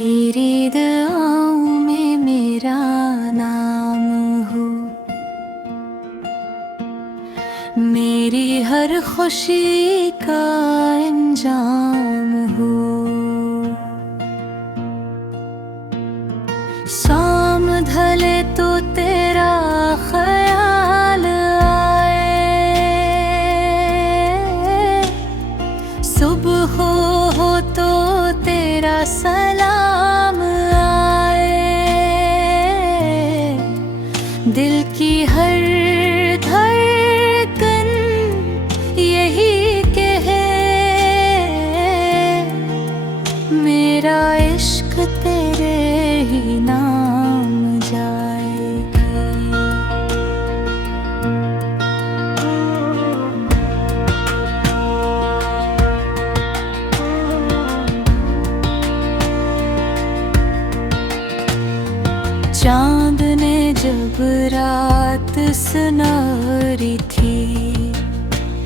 तेरी दुआओं में मेरा नाम हो, मेरी हर खुशी का अंजाम हो। शाम ढले तो तेरा ख्याल आए, सुबह हो तो तेरा सलाम आए। दिल की हर धड़कन यही कहे, मेरा इश्क तेरे ही नाम जाएगा। चांद ने जब रात सुनारी थी,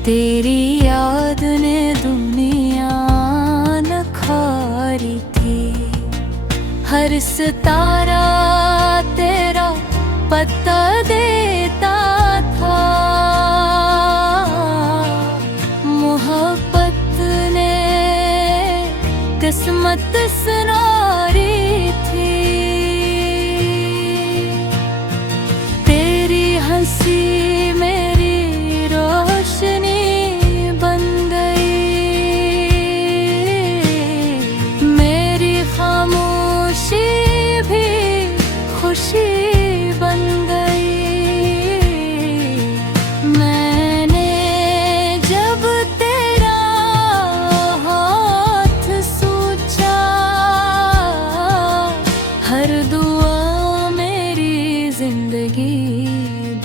तेरी याद ने दुनिया नखारी थी। हर सितारा तेरा पता देता था, मोहब्बत ने किस्मत सुनारी थी। तेरी हंसी मेरी रोशनी बन गई, मेरी खामोशी भी खुशी बन गई। मैंने जब तेरा हाथ सूचा, हर दुआ मेरी जिंदगी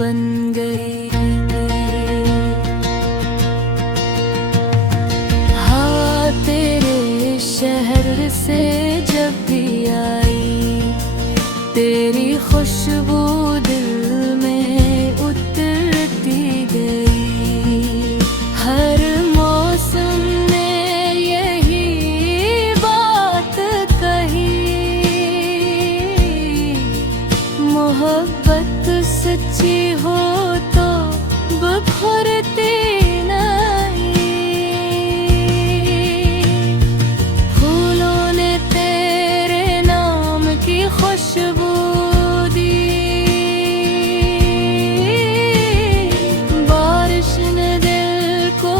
बन गई। हाँ, तेरे शहर से जब भी आई, तेरी खुशबू दिल में उतरती गई। हर मौसम ने यही बात कही, मोहब्बत सच्ची हो तो बिखरती नहीं। फूलों ने तेरे नाम की खुशबू दी, बारिश ने दिल को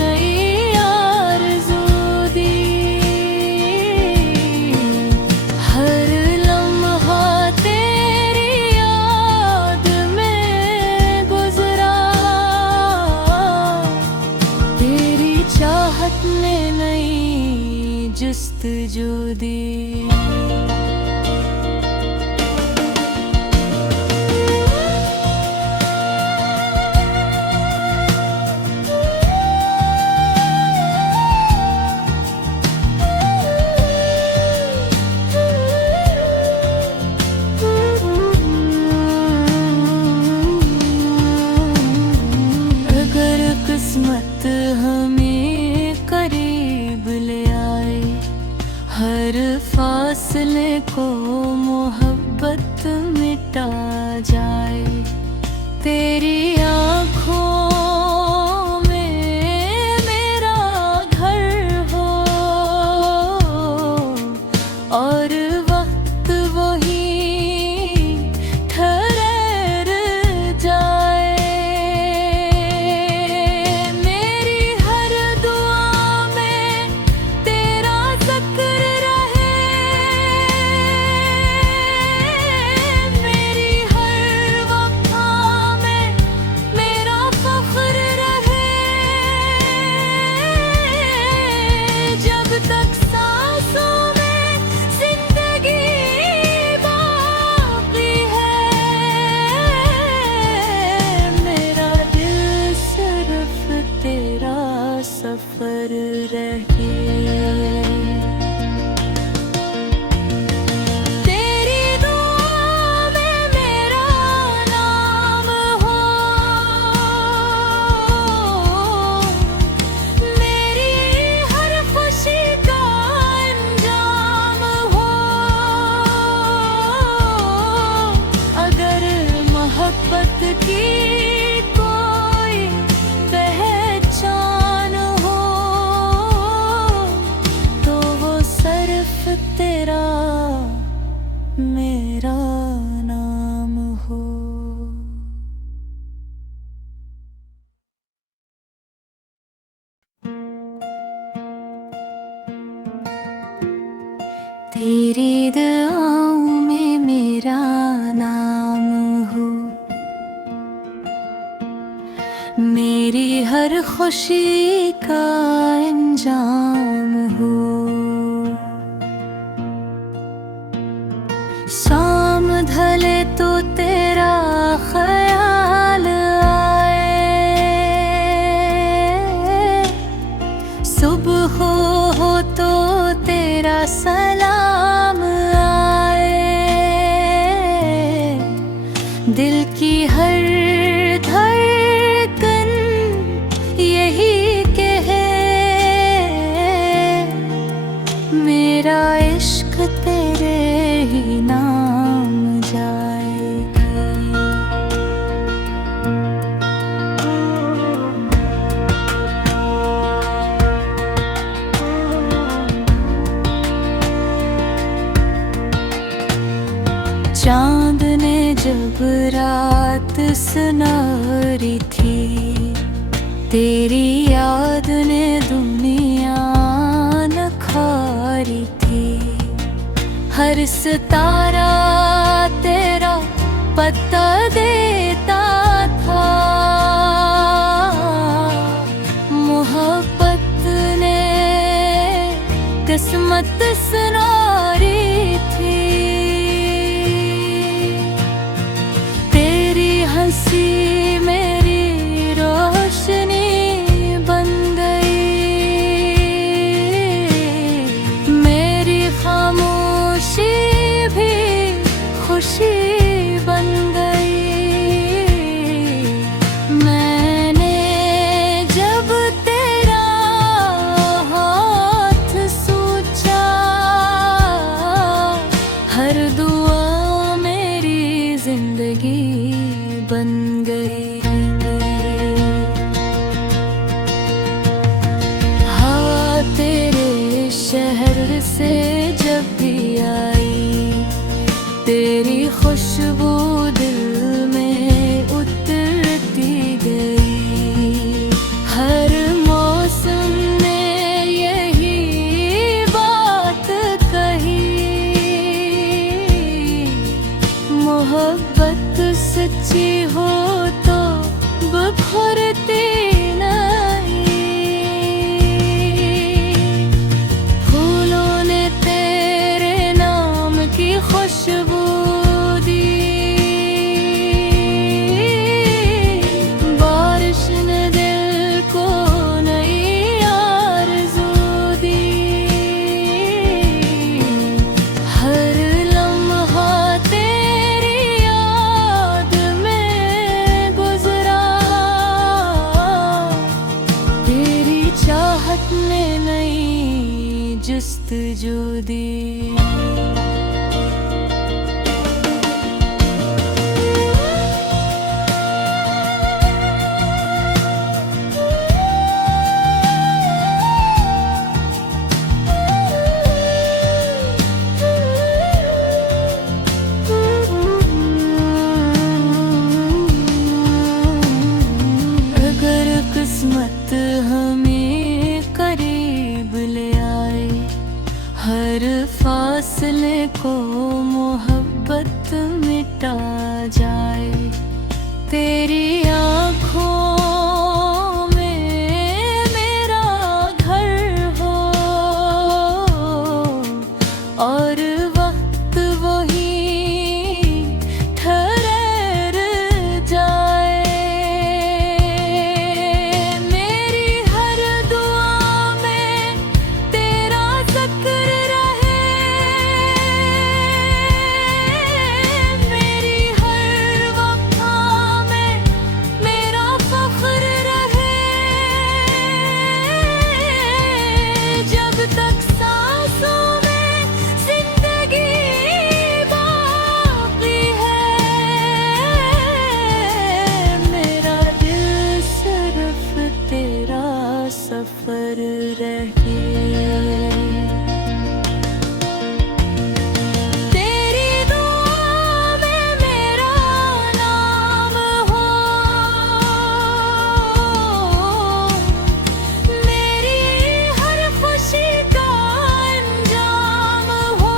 नई आरज़ू दी। हर लम्हा तेरी याद में गुजरा, तेरी चाहत ने नई जुस्तजू दी। अगर किस्मत हमें करीब ले आए, हर फासले को मोहब्बत मिटा जाए। तेरी आँखों में मेरा घर हो, और वक्त वही ठहर जाए। मेरी हर दुआ में तेरा ज़िक्र रहे, मेरी हर वफ़ा में मेरा फ़ख्र रहे। जब तक सांसों में जिंदगी बाकी है, मेरा दिल सिर्फ तेरा सफर रहे। तेरी दुआ में मेरा नाम हो, मेरी हर खुशी का अंजाम हो। तेरी दुआओं में मेरा नाम हो, मेरी हर खुशी का अंजाम हो। शाम ढले तो तेरा ख्याल आए, सुबह हो तो तेरा सलाम आए। दिल की हर धड़कन यही कहे, मेरा इश्क तेरे ही नाम जाएगा। चांद ने जब रात सुनहरी थी, तेरी याद ने दुनिया नखारी थी। हर सितारा तेरा पता देता था, मोहब्बत ने किस्मत सुनारी थी। तेरी हंसी मेरी रोशनी बन गई, मेरी खामोशी भी खुशी बन गई। मैंने जब तेरा हाथ सूचा, हर दुआ मेरी जिंदगी बन गई। हवा तेरे शहर से जब भी आई, तेरी खुशबू दिल में उतरती गई। हर मौसम ने यही बात कही, मोहब्बत सच्ची हो तो बिखरती नहीं। फूलों ने तेरे नाम की खुशबू दी, बारिश ने दिल को नई आरज़ू दी। हर लम्हा तेरी याद में गुजरा, तेरी चाहत ने नई जुस्तजू दी। अगर किस्मत हमें करीब ले आए, हर फासले को मोहब्बत मिटा जाए। तेरी आँखों में मेरा घर हो, और वक्त वही ठहर जाए। मेरी हर दुआ में तेरा जिक्र रहे, मेरी हर वफ़ा में मेरा फख्र रहे। जब तक सांसों में जिंदगी बाकी है, मेरा दिल सिर्फ तेरा सफर रहे। तेरी दुआ में मेरा नाम हो, मेरी हर खुशी का अंजाम हो।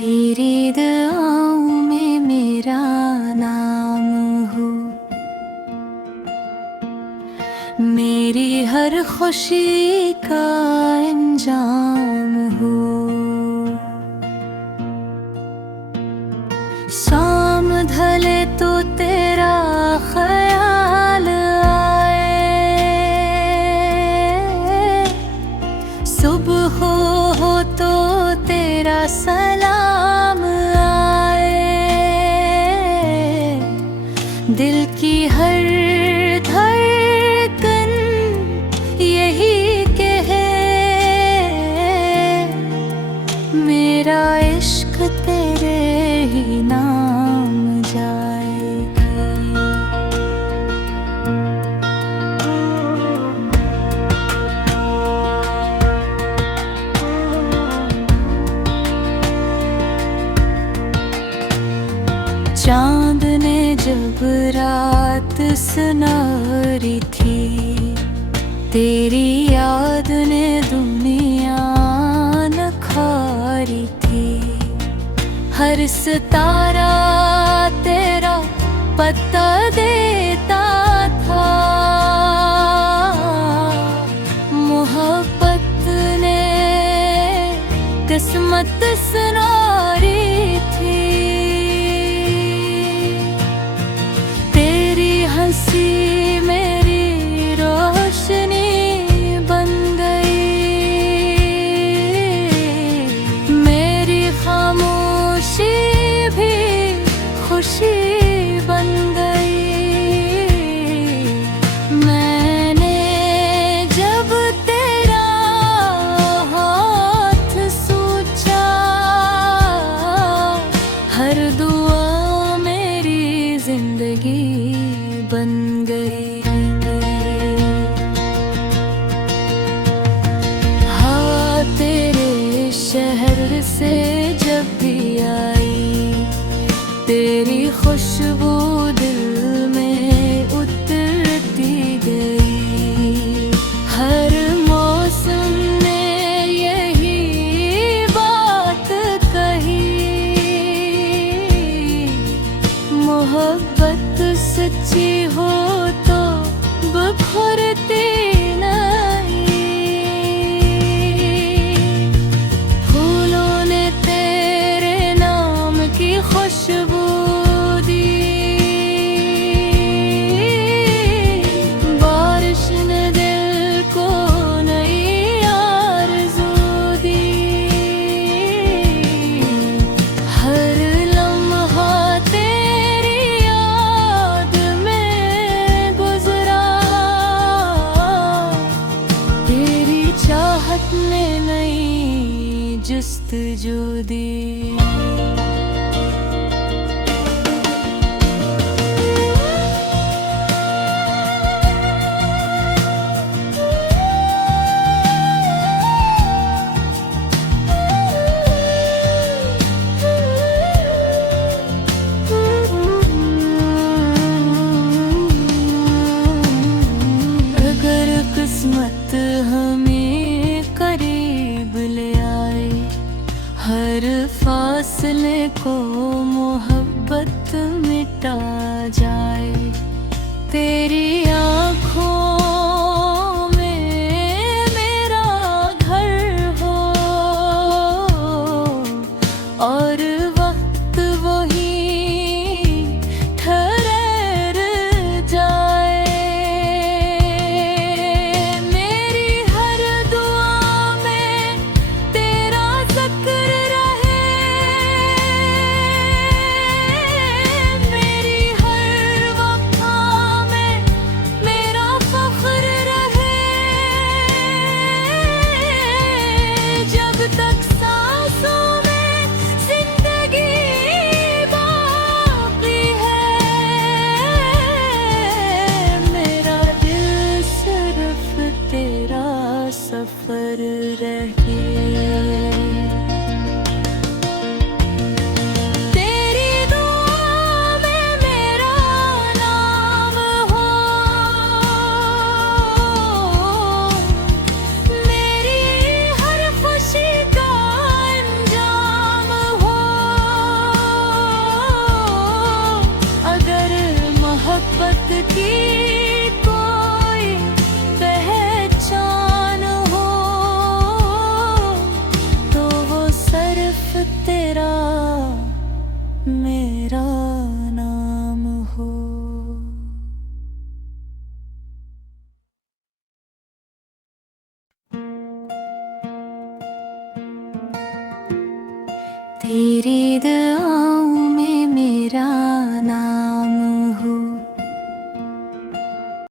तेरी दुआओं में मेरा नाम हो, मेरी हर खुशी का अंजाम हो। शाम ढले तो तेरा ख्याल आए, सुबह हो तो तेरा सलाम आए। दिल की हर धड़कन यही कहे, मेरा इश्क तेरे ही नाम जाएगी। चांद ने जब रात सुनारी थी, तेरी याद ने दुनिया नखारी थी। हर सितारा तेरा पता देता था, मोहब्बत ने किस्मत सुनारी थी। तेरी हंसी मेरी रोशनी बन गई, मेरी खामोशी भी खुशी बन गई। मैंने जब तेरा हाथ सोचा, हर दुआ मेरी जिंदगी बन गई। हवा तेरे शहर से जब भी आई, तेरी खुशबू दिल में उतरती गई। हर मौसम ने यही बात कही, मोहब्बत सच्ची हो तो बिखरती नहीं। फूलों ने तेरे नाम की खुशबू दी, बारिश ने दिल को नई आरज़ू दी। हर लम्हा तेरी याद में गुजरा, तेरी चाहत ने नई जुस्तजू दी। अगर किस्मत हमें करीब ले आए, हर फासले को मोहब्बत मिटा जाए। तेरी आँखों में मेरा घर हो, और वक्त वही ठहर जाए। मेरी हर दुआ में तेरा ज़िक्र रहे, मेरी हर वफ़ा में मेरा फ़ख्र रहे। जब तक सांसों में जिंदगी बाकी है, मेरा दिल सिर्फ तेरा सफर रहे। तेरी दुआ में मेरा नाम हो, मेरी हर खुशी का अंजाम हो। तेरी दुआ